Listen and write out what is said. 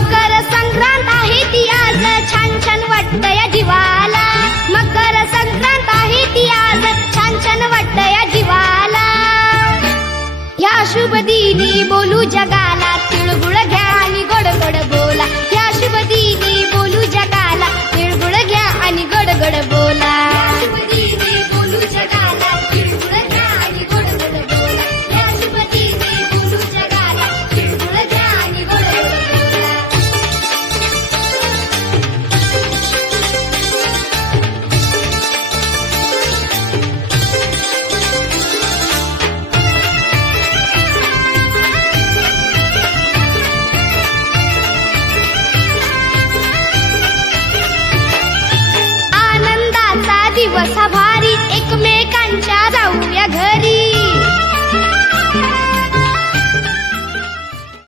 मकर संक्रांत आहे ती आज. छान छान वाटतया जीवाला. मकर संक्रांत आहे ती आज. छान छान जीवाला. या शुभ दिनी बोलू जगाला. तिळगुळ घ्या आणि गडगड बोला. या शुभ दिनी बोलू जगाला. तिळगुळ घ्या आणि गडगड बोला. वसाभा